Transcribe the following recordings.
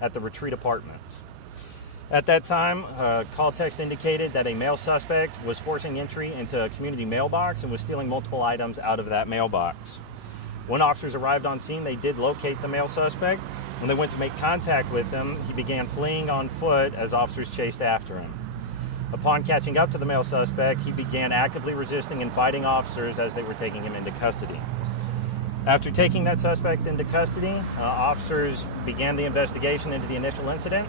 at the Retreat Apartments. At that time, call text indicated that a male suspect was forcing entry into a community mailbox and was stealing multiple items out of that mailbox. When officers arrived on scene, they did locate the male suspect. When they went to make contact with him, he began fleeing on foot as officers chased after him. Upon catching up to the male suspect, he began actively resisting and fighting officers as they were taking him into custody. After taking that suspect into custody, officers began the investigation into the initial incident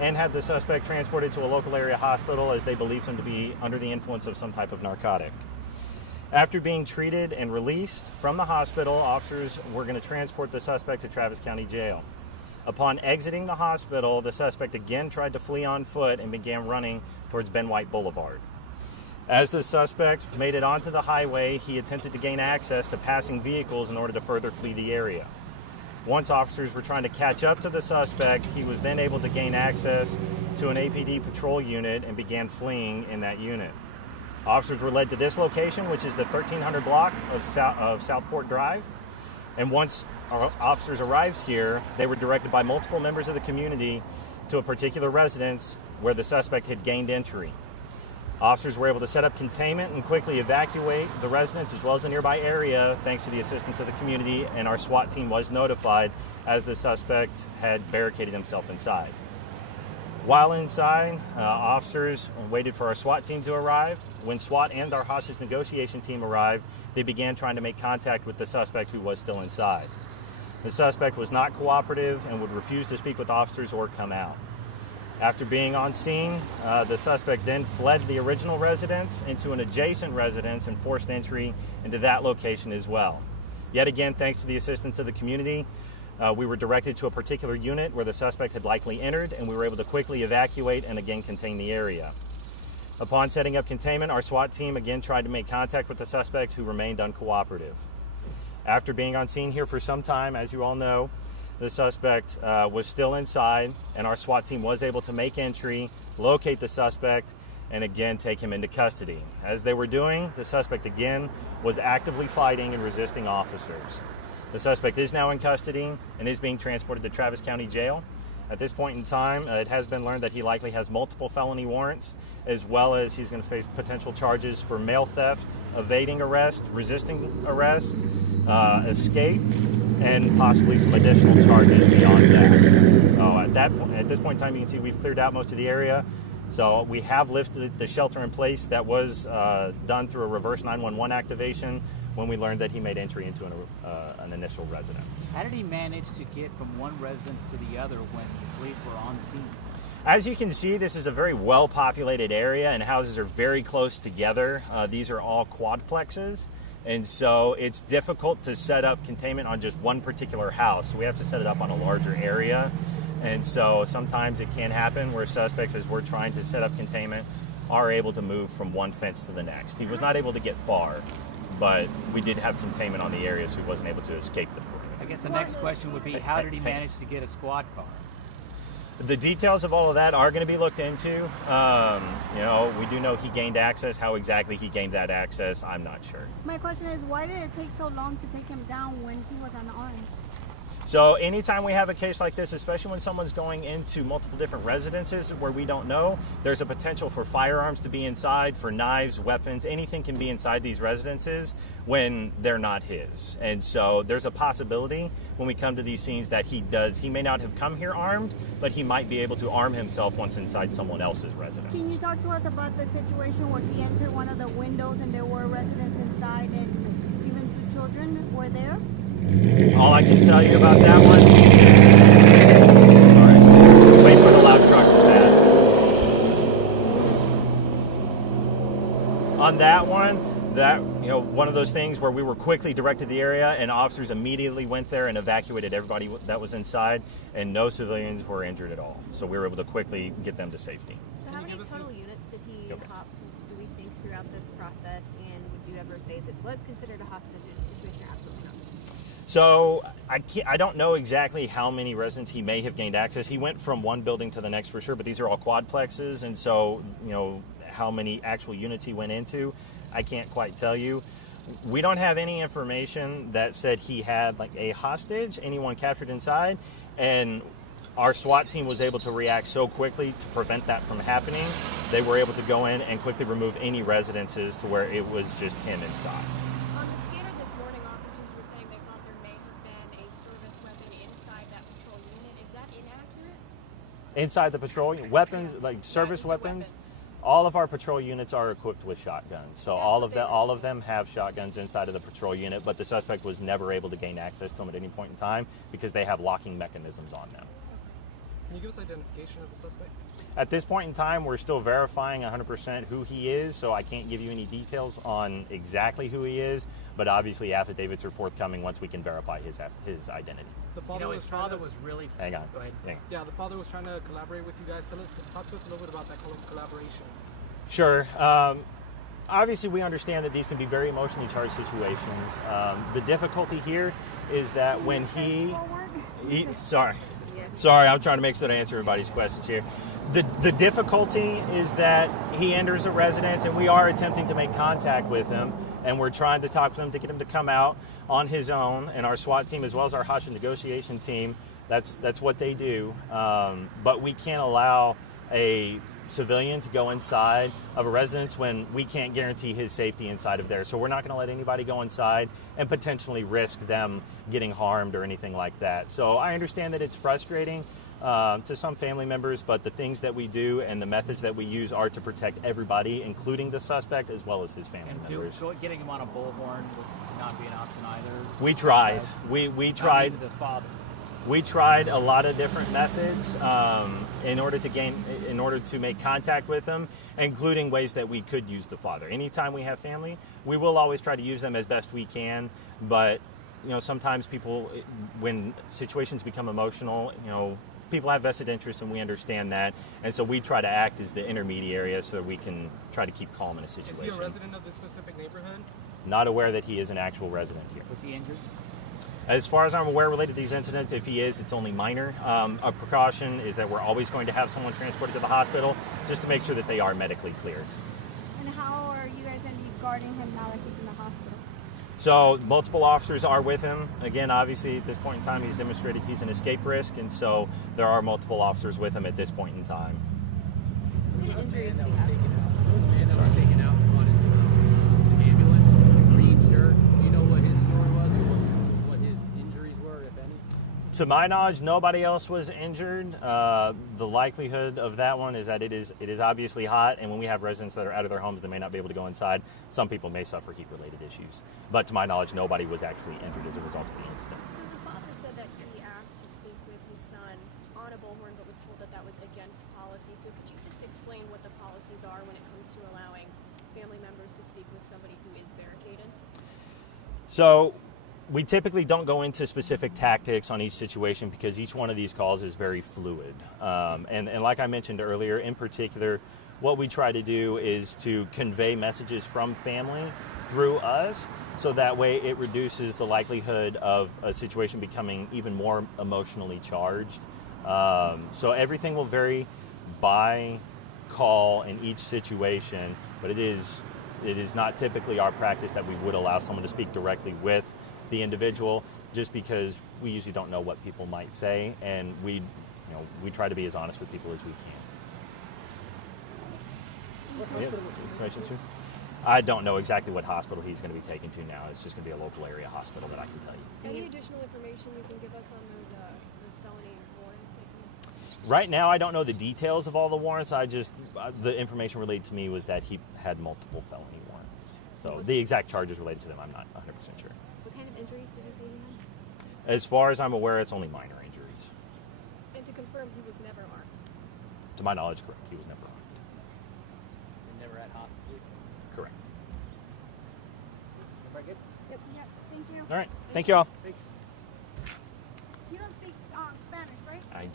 and had the suspect transported to a local area hospital as they believed him to be under the influence of some type of narcotic. After being treated and released from the hospital, officers were going to transport the suspect to Travis County Jail. Upon exiting the hospital, the suspect again tried to flee on foot and began running towards Ben White Boulevard. As the suspect made it onto the highway, he attempted to gain access to passing vehicles in order to further flee the area. Once officers were trying to catch up to the suspect, he was then able to gain access to an APD patrol unit and began fleeing in that unit. Officers were led to this location, which is the 1300 block of Southridge Drive. And once our officers arrived here, they were directed by multiple members of the community to a particular residence where the suspect had gained entry. Officers were able to set up containment and quickly evacuate the residence as well as the nearby area thanks to the assistance of the community, and our SWAT team was notified as the suspect had barricaded himself inside. While inside, officers waited for our SWAT team to arrive. When SWAT and our hostage negotiation team arrived, they began trying to make contact with the suspect who was still inside. The suspect was not cooperative and would refuse to speak with officers or come out. After being on scene, the suspect then fled the original residence into an adjacent residence and forced entry into that location as well. Yet again, thanks to the assistance of the community, we were directed to a particular unit where the suspect had likely entered, and we were able to quickly evacuate and again contain the area. Upon setting up containment, our SWAT team again tried to make contact with the suspect, who remained uncooperative. After being on scene here for some time, as you all know, the suspect was still inside, and our SWAT team was able to make entry, locate the suspect, and again take him into custody. As they were doing, the suspect again was actively fighting and resisting officers. The suspect is now in custody and is being transported to Travis County Jail. At this point in time, it has been learned that he likely has multiple felony warrants, as well as he's going to face potential charges for mail theft, evading arrest, resisting arrest, escape, and possibly some additional charges beyond that. At this point in time, you can see we've cleared out most of the area. So we have lifted the shelter in place that was done through a reverse 911 activation when we learned that he made entry into an initial residence. How did he manage to get from one residence to the other when the police were on scene? As you can see, this is a very well-populated area, and houses are very close together. These are all quadplexes, and so it's difficult to set up containment on just one particular house. We have to set it up on a larger area, and so sometimes it can happen where suspects, as we're trying to set up containment, are able to move from one fence to the next. He was not able to get far, but we did have containment on the area, so he wasn't able to escape the perimeter. I guess the next question would be, how did he manage to get a squad car? The details of all of that are going to be looked into. We do know he gained access. How exactly he gained that access, I'm not sure. My question is, why did it take so long to take him down when he was unarmed? So anytime we have a case like this, especially when someone's going into multiple different residences where we don't know, there's a potential for firearms to be inside, for knives, weapons, anything can be inside these residences when they're not his. And so there's a possibility when we come to these scenes that he may not have come here armed, but he might be able to arm himself once inside someone else's residence. Can you talk to us about the situation where he entered one of the windows and there were residents inside and even 2 children were there? All I can tell you about that one is, wait for the loud truck to pass. On that one, one of those things where we were quickly directed to the area and officers immediately went there and evacuated everybody that was inside, and no civilians were injured at all. So we were able to quickly get them to safety. So how many total units did he hop, do we think, throughout this process, and would you ever say this was considered a hostage situation or absolutely not? So I don't know exactly how many residents he may have gained access. He went from one building to the next for sure, but these are all quadplexes, and so how many actual units he went into, I can't quite tell you. We don't have any information that said he had like a hostage, anyone captured inside, and our SWAT team was able to react so quickly to prevent that from happening. They were able to go in and quickly remove any residences to where it was just him inside. On the scanner this morning, officers were saying they thought there may have been a service weapon inside that patrol unit. Is that inaccurate? Inside the patrol weapons, like service weapons, all of our patrol units are equipped with shotguns. So all of them have shotguns inside of the patrol unit, but the suspect was never able to gain access to them at any point in time because they have locking mechanisms on them. Can you give us identification of the suspect? At this point in time, we're still verifying 100% who he is, so I can't give you any details on exactly who he is, but obviously affidavits are forthcoming once we can verify his identity. The father his father was really... Hang on. Go ahead. Yeah, the father was trying to collaborate with you guys. Talk to us a little bit about that collaboration. Sure. Obviously, we understand that these can be very emotionally charged situations. The difficulty here is that when Sorry, I'm trying to make sure that I answer everybody's questions here. The difficulty is that he enters a residence and we are attempting to make contact with him, and we're trying to talk to him to get him to come out on his own, and our SWAT team as well as our hostage negotiation team, that's what they do. But we can't allow a civilian to go inside of a residence when we can't guarantee his safety inside of there. So we're not going to let anybody go inside and potentially risk them getting harmed or anything like that. So I understand that it's frustrating to some family members, but the things that we do and the methods that we use are to protect everybody, including the suspect as well as his family members. So getting him on a bullhorn would not be an option either. We tried. We tried. The father. We tried a lot of different methods in order to make contact with them, including ways that we could use the father. Anytime we have family, we will always try to use them as best we can. But sometimes people, when situations become emotional, people have vested interest, and we understand that. And so we try to act as the intermediary so that we can try to keep calm in a situation. Is he a resident of this specific neighborhood? Not aware that he is an actual resident here. Was he injured? As far as I'm aware, related to these incidents, if he is, it's only minor. A precaution is that we're always going to have someone transported to the hospital just to make sure that they are medically cleared. And how are you guys going to be guarding him now that he's in the hospital? So multiple officers are with him. Again, obviously, at this point in time, he's demonstrated he's an escape risk, and so there are multiple officers with him at this point in time. What injuries that did was he have? taken out. Man that was taken out on an ambulance, green shirt. Do you know what his story was or what his injuries were, if any? To my knowledge, nobody else was injured. The likelihood of that one is that it is obviously hot, and when we have residents that are out of their homes, they may not be able to go inside. Some people may suffer heat-related issues. But to my knowledge, nobody was actually injured as a result of the incident. So the father said that he asked to speak with his son on a bullhorn, but was told that that was against policy. So could you just explain what the policies are when it comes to allowing family members to speak with somebody who is barricaded? So we typically don't go into specific tactics on each situation because each one of these calls is very fluid. And like I mentioned earlier, in particular, what we try to do is to convey messages from family through us, so that way it reduces the likelihood of a situation becoming even more emotionally charged. So everything will vary by call in each situation, but it is not typically our practice that we would allow someone to speak directly with the individual, just because we usually don't know what people might say, and we try to be as honest with people as we can. I don't know exactly what hospital he's going to be taken to now. It's just going to be a local area hospital that I can tell you. Any additional information you can give us on those felony warrants? Right now, I don't know the details of all the warrants. The information related to me was that he had multiple felony warrants. So the exact charges related to them, I'm not 100% sure. What kind of injuries did he say he had? As far as I'm aware, it's only minor injuries. And to confirm, he was never armed? To my knowledge, correct. He was never armed. And never had hostages? Correct. Everybody good? Yep. Thank you. All right. Thank you all. Thanks. You don't speak Spanish, right? I do.